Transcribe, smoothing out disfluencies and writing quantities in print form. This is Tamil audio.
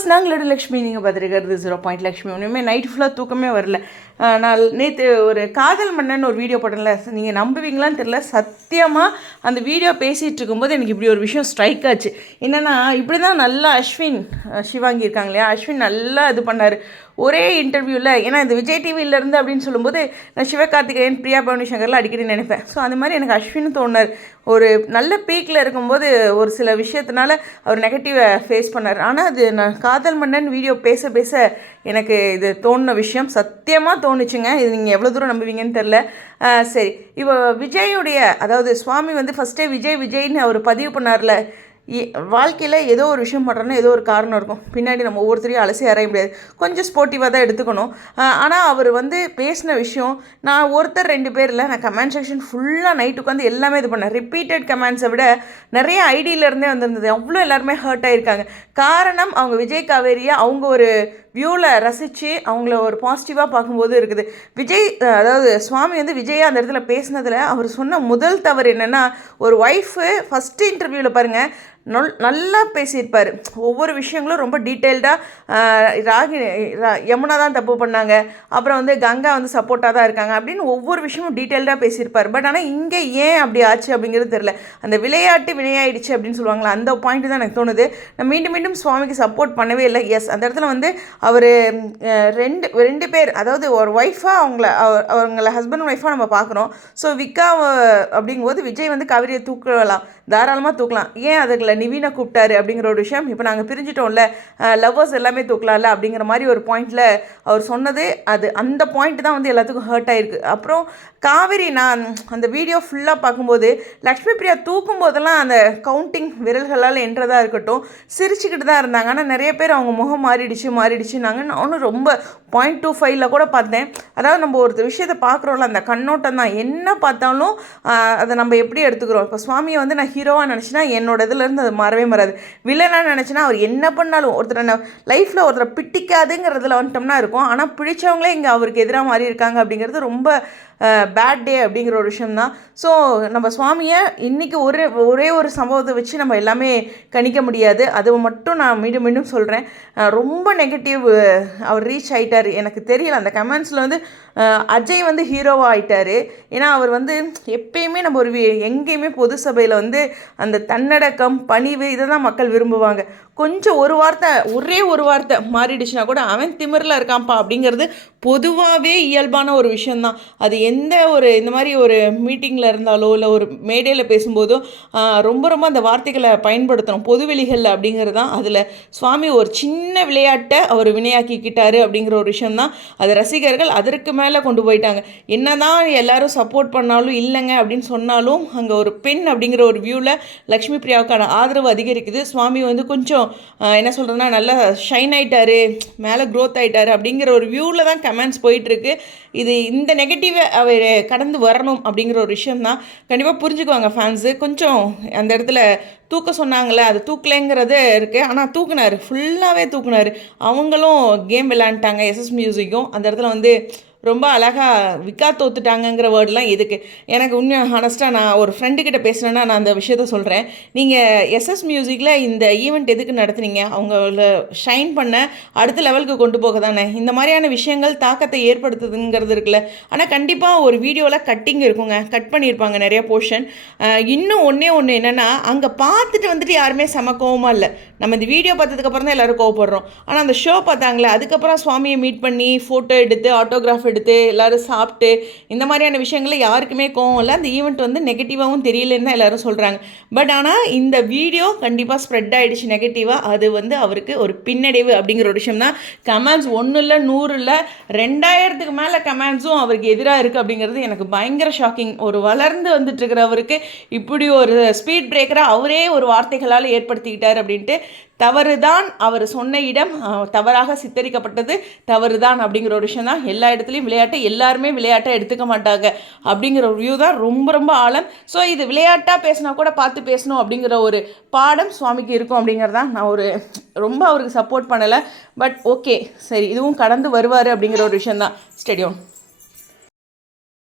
வியூவர்ஸ் நாங்கள் லட்சுமி நீங்கள் பார்த்துருக்கிறது 0 லக்ஷ்மி. ஒன்றுமே நைட் ஃபுல்லாக தூக்கமே வரல. நான் நேற்று ஒரு காதல் மன்னன் ஒரு வீடியோ போட்டேன்ல, நீங்கள் நம்புவீங்களான்னு தெரில. சத்தியமாக அந்த வீடியோ பேசிகிட்டு இருக்கும்போது எனக்கு இப்படி ஒரு விஷயம் ஸ்ட்ரைக் ஆச்சு. என்னென்னா, இப்படி தான் நல்லா அஸ்வின் சிவாங்கி இருக்காங்க இல்லையா, அஸ்வின் நல்லா இது பண்ணார் ஒரே இன்டர்வியூவில். ஏன்னா இந்த விஜய் டிவியிலேருந்து அப்படின்னு சொல்லும்போது நான் சிவகார்த்திகேயன், பிரியா பவானி சங்கர்லாம் அடிக்கடி நினைப்பேன். ஸோ அந்த மாதிரி எனக்கு அஸ்வின் தோணார். ஒரு நல்ல பீக்கில் இருக்கும்போது ஒரு சில விஷயத்தினால அவர் நெகட்டிவை ஃபேஸ் பண்ணார். ஆனால் அது நான் காதல் மன்னன் வீடியோ பேச பேச எனக்கு இது தோணுன விஷயம் சத்தியமாக தோணுச்சுங்க. இது நீங்கள் எவ்வளோ தூரம் நம்புவீங்கன்னு தெரில. சரி, இப்போ விஜயுடைய, அதாவது சுவாமி வந்து ஃபஸ்ட்டே விஜய்னு அவர் பதிவு பண்ணார்ல, வாழ்க்கையில் ஏதோ ஒரு விஷயம் பண்ணுறோன்னா ஏதோ ஒரு காரணம் இருக்கும். பின்னாடி நம்ம ஒவ்வொருத்தரையும் அலசி அறைய முடியாது, கொஞ்சம் ஸ்போர்ட்டிவாக தான் எடுத்துக்கணும். ஆனால் அவர் வந்து பேசின விஷயம், நான் ஒருத்தர் 2 பேர் இல்லை, நான் கமெண்ட் செக்ஷன் ஃபுல்லாக நைட்டு உட்காந்து எல்லாமே இது பண்ணேன். ரிப்பீட்டட் கமெண்ட்ஸை விட நிறைய ஐடியிலேருந்தே வந்திருந்தது. அவ்வளோ எல்லாருமே ஹர்ட் ஆகியிருக்காங்க. காரணம், அவங்க விஜய் காவேரியை அவங்க ஒரு வியூவில் ரசித்து அவங்கள ஒரு பாசிட்டிவாக பார்க்கும்போது இருக்குது. விஜய், அதாவது சுவாமி வந்து விஜயை அந்த இடத்துல பேசினதில் அவர் சொன்ன முதல் தவறு என்னென்னா, ஒரு ஒய்ஃபு ஃபஸ்ட்டு இன்டர்வியூவில் பாருங்கள் நல்லா பேசியிருப்பார். ஒவ்வொரு விஷயங்களும் ரொம்ப டீட்டெயில்டாக யமுனா தான் தப்பு பண்ணாங்க, அப்புறம் வந்து கங்கா வந்து சப்போர்ட்டாக தான் இருக்காங்க அப்படின்னு ஒவ்வொரு விஷயமும் டீட்டெயில்டாக பேசியிருப்பார். பட் ஆனால் இங்கே ஏன் அப்படி ஆச்சு அப்படிங்கிறது தெரில. அந்த விளையாட்டு வினையாயிடுச்சு அப்படின்னு சொல்லுவாங்களா, அந்த பாயிண்ட் தான் எனக்கு தோணுது. நான் மீண்டும் மீண்டும் சுவாமிக்கு சப்போர்ட் பண்ணவே இல்லை. எஸ், அந்த இடத்துல வந்து அவர் ரெண்டு பேர், அதாவது ஒரு ஒய்ஃபாக அவங்கள ஹஸ்பண்ட் ஒய்ஃபாக நம்ம பார்க்குறோம். ஸோ விக்கா அப்படிங்கும்போது விஜய் வந்து காவிரியை தூக்கலாம், தாராளமாக தூக்கலாம். ஏன் அதுக்கு நிவீனை கூப்பிட்டாரு அப்படிங்கிற ஒரு விஷயம். இப்போ நாங்கள் பிரிஞ்சிட்டோம்ல, லவ்வர்ஸ் எல்லாமே தூக்கலாம்ல அப்படிங்கிற மாதிரி ஒரு பாயிண்டில் அவர் சொன்னது, அந்த பாயிண்ட் தான் வந்து எல்லாத்துக்கும் ஹர்ட் ஆகிருக்கு. அப்புறம் காவிரி, நான் அந்த வீடியோ ஃபுல்லாக பார்க்கும்போது லக்ஷ்மி பிரியா தூக்கும் போதெல்லாம் அந்த கவுண்டிங் விரல்களால் என்றதாக இருக்கட்டும் சிரிச்சுக்கிட்டு தான் இருந்தாங்க. ஆனால் நிறைய பேர் அவங்க முகம் மாறிடுச்சுன்னாங்க. நானும் ரொம்ப 0.25 கூட பார்த்தேன். அதாவது நம்ம ஒரு விஷயத்தை பார்க்குறோம்ல, அந்த கண்ணோட்டம் தான். என்ன பார்த்தாலும் அதை நம்ம எப்படி எடுத்துக்கிறோம். இப்போ சுவாமியை வந்து நான் ஹீரோவாக நினச்சினா என்னோட இதுலேருந்து அது மாறவே மாறாது. வில்லனாக நினச்சினா அவர் என்ன பண்ணாலும், ஒருத்தரை லைஃப்பில் ஒருத்தரை பிடிக்காதுங்கிறதுல வந்துட்டோம்னா இருக்கும். ஆனால் பிடிச்சவங்களே இங்கே அவருக்கு எதிராக மாறி இருக்காங்க அப்படிங்கிறது ரொம்ப பேட் டே அப்படிங்கிற ஒரு விஷயம்தான். ஸோ நம்ம சுவாமியை இன்றைக்கி ஒரே ஒரு சம்பவத்தை வச்சு நம்ம எல்லாமே கணிக்க முடியாது. அது மட்டும் நான் மீண்டும் சொல்கிறேன். ரொம்ப நெகட்டிவ் அவர் ரீச் ஆகிட்டார். எனக்கு தெரியல, அந்த கமெண்ட்ஸில் வந்து அஜய் வந்து ஹீரோவாக ஆகிட்டார். ஏன்னா அவர் வந்து எப்பயுமே நம்ம எங்கேயுமே பொது சபையில் வந்து அந்த தன்னடக்கம், பணிவு, இதை தான் மக்கள் விரும்புவாங்க. கொஞ்சம் ஒரே ஒரு வார்த்தை மாறிடுச்சுன்னா கூட அவன் திமிரில் இருக்கான்ப்பா அப்படிங்கிறது பொதுவாகவே இயல்பான ஒரு விஷயந்தான். அது எந்த ஒரு இந்த மாதிரி ஒரு மீட்டிங்கில் இருந்தாலோ இல்லை ஒரு மேடையில் பேசும்போதோ ரொம்ப அந்த வார்த்தைகளை பயன்படுத்தணும் பொதுவெளிகளில் அப்படிங்கிறது தான். அதில் சுவாமி ஒரு சின்ன விளையாட்டை அவர் வினையாக்கிக்கிட்டாரு அப்படிங்கிற ஒரு விஷயந்தான். அது ரசிகர்கள் அதற்கு மேலே கொண்டு போயிட்டாங்க. என்னதான் எல்லாரும் சப்போர்ட் பண்ணாலும் இல்லைங்க அப்படின்னு சொன்னாலும் அங்கே ஒரு பெண் அப்படிங்கிற ஒரு வியூவில் லக்ஷ்மி பிரியாவுக்கான ஆதரவு அதிகரிக்குது. சுவாமி வந்து கொஞ்சம் என்ன சொல்கிறதுனா நல்லா ஷைன் ஆகிட்டாரு, மேலே க்ரோத் ஆகிட்டாரு அப்படிங்கிற ஒரு வியூவில் தான் கமெண்ட்ஸ் போயிட்டுருக்கு. இந்த நெகட்டிவை அவர் கடந்து வரணும் அப்படிங்கிற ஒரு விஷயந்தான். கண்டிப்பாக புரிஞ்சுக்குவாங்க ஃபேன்ஸு. கொஞ்சம் அந்த இடத்துல தூக்க சொன்னாங்களே, அது தூக்கலைங்கிறது இருக்குது. ஆனால் தூக்குனார், ஃபுல்லாகவே தூக்குனார். அவங்களும் கேம் விளையாண்டுட்டாங்க, எஸ்எஸ் மியூசிக்கும். அந்த இடத்துல வந்து ரொம்ப அழகாக விக்கா தோத்துட்டாங்கங்கிற வேர்டெலாம் எதுக்கு? எனக்கு உண்மையாக ஹானஸ்ட்டாக நான் ஒரு ஃப்ரெண்டுக்கிட்ட பேசுனேன்னா நான் அந்த விஷயத்த சொல்கிறேன். நீங்கள் எஸ்எஸ் மியூசிக்கில் இந்த ஈவெண்ட் எதுக்கு நடத்துனீங்க? அவங்கள ஷைன் பண்ண அடுத்த லெவலுக்கு கொண்டு போக தானே. இந்த மாதிரியான விஷயங்கள் தாக்கத்தை ஏற்படுத்துதுங்கிறது இருக்குல்ல. ஆனால் கண்டிப்பாக ஒரு வீடியோவில் கட்டிங் இருக்குங்க, கட் பண்ணியிருப்பாங்க நிறைய போர்ஷன். இன்னும் ஒன்று என்னென்னா, அங்கே பார்த்துட்டு வந்துட்டு யாருமே செம கோவமாக இல்லை. நம்ம இந்த வீடியோ பார்த்ததுக்கப்புறம் தான் எல்லோரும் கோவப்படுறோம். ஆனால் அந்த ஷோ பார்த்தாங்களே, அதுக்கப்புறம் சுவாமியை மீட் பண்ணி ஃபோட்டோ எடுத்து ஆட்டோகிராஃப் எடுத்து எல்லோரும் சாப்பிட்டு இந்த மாதிரியான விஷயங்களில் யாருக்குமே கோவம் இல்லை. அந்த ஈவெண்ட் வந்து நெகட்டிவாகவும் தெரியலன்னு தான் எல்லோரும் சொல்கிறாங்க. பட் ஆனால் இந்த வீடியோ கண்டிப்பாக ஸ்ப்ரெட் ஆகிடுச்சு நெகட்டிவாக. அது வந்து அவருக்கு ஒரு பின்னடைவு அப்படிங்கிற ஒரு விஷயம் தான். கமெண்ட்ஸ் 1 இல்லை 100 இல்லை 2000க்கு மேலே கமெண்ட்ஸும் அவருக்கு எதிராக இருக்குது அப்படிங்கிறது எனக்கு பயங்கர ஷாக்கிங். ஒரு வளர்ந்து வந்துட்டு இருக்கிறவருக்கு இப்படி ஒரு ஸ்பீட் பிரேக்கராக அவரே ஒரு வார்த்தைகளால் ஏற்படுத்திக்கிட்டார் அப்படின்ட்டு. தவறுதான், அவர் சொன்ன இடம் தவறாக சித்தரிக்கப்பட்டது தவறுதான் அப்படிங்கிற ஒரு விஷயம் தான். எல்லா இடத்துலையும் விளையாட்டை எல்லாருமே விளையாட்டை எடுத்துக்க மாட்டாங்க அப்படிங்கிற ஒரு வியூ தான் ரொம்ப ஆழம். ஸோ இது விளையாட்டாக பேசினா கூட பார்த்து பேசணும் அப்படிங்கிற ஒரு பாடம் சுவாமிக்கு இருக்கும் அப்படிங்கிறதான். நான் ரொம்ப அவருக்கு சப்போர்ட் பண்ணலை. பட் ஓகே, சரி, இதுவும் கடந்து வருவார் அப்படிங்கிற ஒரு விஷயந்தான். ஸ்டேடியம்.